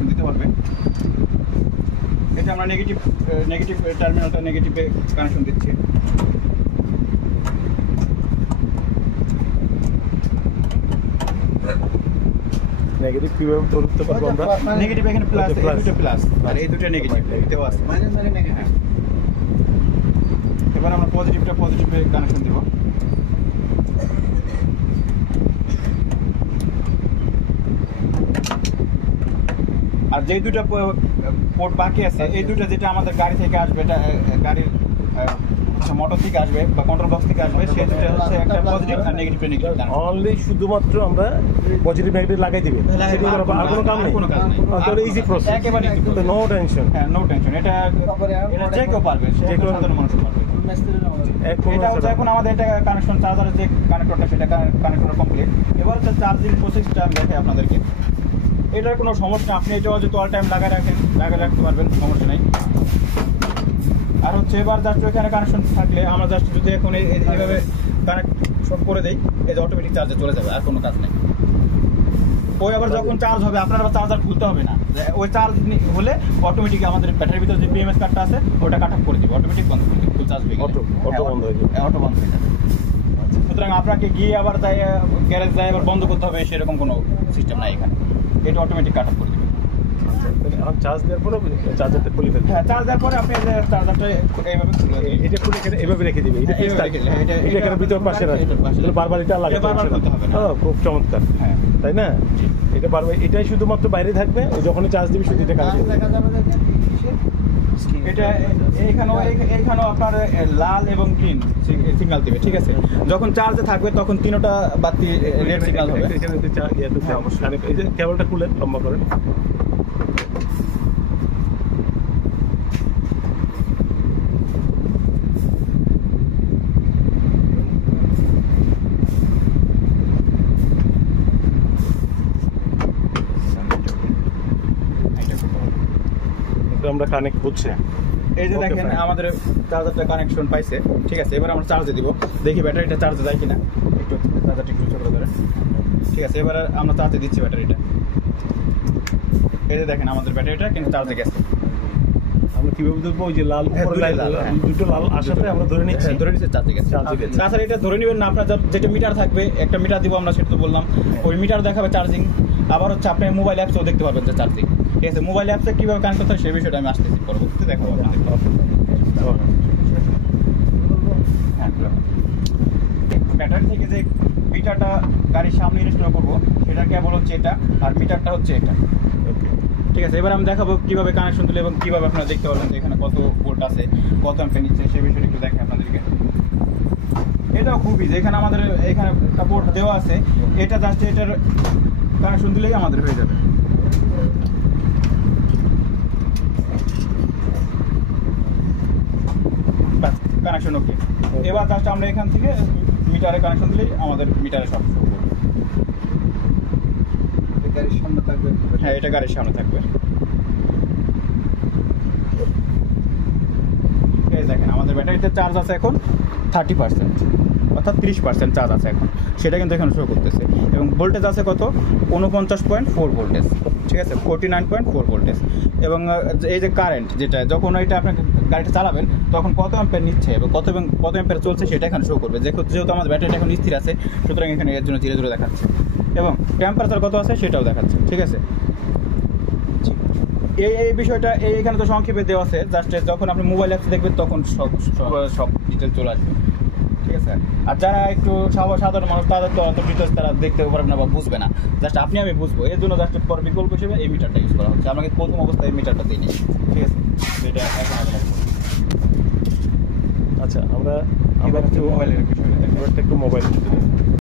Connection দিতে পারবে। এটা আমরা নেগেটিভ টার্মিনালটা নেগেটিভে কানেকশন দিচ্ছি। নেগেটিভ কিভাবে ধরতে পারবো আমরা? নেগেটিভ এখানে প্লাস, এই দুটো প্লাস আর এই দুটো নেগেটিভ দেওয়া আছে। এবার আমরা পজিটিভে কানেকশন দেব। আর যে দুটো পোর্ট বাকি আছে এই দুটো যেটা আমাদের গাড়ি থেকে আসবে, এটা গাড়ির মোটর থেকে আসবে বা কন্ট্রোল বক্স থেকে আসবে, সেই দুটো হচ্ছে একটা পজিটিভ আর নেগেটিভ। অনলি শুধুমাত্র আমরা পজিটিভ নেগেটিভ লাগাই দিবে, আর কোনো কাম নেই। তাহলে ইজি প্রসেস, একেবারে নো টেনশন। হ্যাঁ, নো টেনশন। এটা যে কেউ পারবে, যে কেউ সাধারণ মানুষ পারবে। এটা হচ্ছে এখন আমাদের এটা কানেকশন, চার্জারের যে কানেক্টরটা সেটা কানেক্টর কমপ্লিট। এবার হচ্ছে চার্জিং প্রসেসটা আমি দেখাই আপনাদেরকে। এটার কোনো সমস্যা, আপনি এটাও যদি অল টাইম লাগায় রাখতে পারবেন, সমস্যা নেই। আর হচ্ছে এবার জাস্ট ওইখানে কানেকশন থাকলে আমরা জাস্ট যদি এখন এইভাবে কানেকশন করে দেই, এই যে অটোমেটিক চার্জে চলে যাবে, আর কোনো কাজ নেই। ওই আবার যখন চার্জ হবে আপনার আবার চার্জার খুলতে হবে না, ওই চার্জ হলে অটোমেটিক আমাদের ব্যাটারির ভিতরে যে বিএমএস কার্ডটা আছে ওটা কাট অফ করে দিবে, অটোমেটিক বন্ধ করে দিবে, ফুল চার্জ হয়ে গেলে অটো বন্ধ হয়ে যাবে। অটো বন্ধ হয়ে যাবে। সুতরাং আপনাকে গিয়ে আবার গ্যারেজ যায় আবার বন্ধ করতে হবে সেরকম কোনো সিস্টেম নাই এখানে, এটা অটোমেটিক কাট অফ করে দিবে। এখন চার্জ দেওয়ার পরে চার্জারটা খুলে ফেলবে। হ্যাঁ, চার্জ দেওয়ার পরে আপনি চার্জারটা এইভাবে খুলে দিবেন, এটা খুলে এইভাবে রেখে দিবে। এটা এখানে ভিতর পাশে রাখবে, বারবার এটা লাগাতে হবে না। খুব চমৎকার, হ্যাঁ তাই না? এটা বারবার, এটাই শুধুমাত্র বাইরে থাকবে, যখনই চার্জ দিবি শুধু এটা কাজ করবে। এটা এইখানেও আপনার লাল এবং গ্রিন সিগন্যাল দিবে, ঠিক আছে? যখন চার্জে থাকবে তখন তিনটা বাতি রেড সিগন্যাল হবে। এই যে কেবলটা খুলে লম্বা করেন। আমরা কানেক্ট করছি। এই যে দেখেন আমাদের চার্জারটা কানেকশন পাইছে, ঠিক আছে? এবার আমরা চার্জে দিব, দেখি ব্যাটারিটা চার্জে যায় কিনা। একটু চার্জারটা একটু ছোট করে, ঠিক আছে? এবার আমরা চার্জে দিচ্ছি ব্যাটারিটা। এই যে দেখেন আমাদের ব্যাটারিটা কিন্তু চার্জে গেছে। আমরা কিভাবে ধরবো? ওই যে লাল দুটো লাল আসাতে আমরা ধরে নিচ্ছি চার্জে গেছে। তাছাড়া এটা ধরে নেবেন না, আপনার যেটা মিটার থাকবে, একটা মিটার দিব আমরা, সেটা তো বললাম, ওই মিটার দেখাবে চার্জিং। আবার হচ্ছে আপনি মোবাইল অ্যাপসও দেখতে পারবেন যে চার্জিং, ঠিক আছে? মোবাইল অ্যাপসে কীভাবে কানেক্ট করতে হয় সেই বিষয়টা আমি আসতেছি পরবর্তীতে দেখাবো আপনাদের। ব্যাটারি থেকে যে মিটারটা গাড়ির সামনে ইনস্টল করবো সেটা কেবল হচ্ছে এটা, আর মিটারটা হচ্ছে এটা, ঠিক আছে? এবার আমি দেখাবো কিভাবে কানেকশন দিলে এবং কিভাবে আপনারা দেখতে পারবেন যে এখানে কত ভোল্ট আছে, কত অ্যাম্পিয়ার নিচ্ছে, সেই বিষয়টা একটু দেখাই আপনাদেরকে। এটাও খুবই, যেখানে আমাদের এখানে পোর্ট দেওয়া আছে, এটা জাস্ট এটার কানেকশন দিলেই আমাদের হয়ে যাবে। Connection okay. এবার জাস্ট আমরা এখান থেকে মিটারে কানেকশন দিলেই আমাদের মিটারে সব গাড়ির সামনে থাকবে। হ্যাঁ, এটা গাড়ির সামনে থাকবে। এই দেখেন আমাদের ব্যাটারিতে চার্জ আছে এখন 30%, অর্থাৎ 30% চার্জ আছে এখন, সেটা কিন্তু এখানে শো করতেছে। এবং ভোল্টেজ আছে কত? 49.4 ভোল্টেজ, ঠিক আছে? 49.4 ভোল্টেজ। এবং এই যে কারেন্ট, যেটা যখন এটা আপনি গাড়িটা চালাবেন তখন কত অ্যাম্পিয়ার নিচ্ছে এবং কত অ্যাম্পিয়ার চলছে সেটা এখানে শো করবে। যেহেতু আমাদের ব্যাটারিটা এখন স্থির আছে, সুতরাং এখানে এর জন্য ধীরে ধীরে দেখাচ্ছে। এবং টেম্পারেচার কত আছে সেটাও দেখাচ্ছে, ঠিক আছে? এই বিষয়টা এইখানে তো সংক্ষেপে দেওয়া আছে, জাস্ট যখন আপনি মোবাইল অ্যাপস দেখবেন তখন সব ডিটেলস চলে আসবে, ঠিক আছে? আর যারা একটু সাধারণ মানুষ তাদের তো অত ডিটেলস তারা দেখতে পারবে না বা বুঝবে না, জাস্ট আমি বুঝবো, এর জন্য জাস্ট পর বিকল্প হিসেবে এই মিটারটা ইউজ করা হচ্ছে। আমাকে প্রথম অবস্থায় এই মিটারটা দিইনি, ঠিক আছে? এটা এখন আচ্ছা, আমরা একটু মোবাইলের বিষয়টা একটু মোবাইল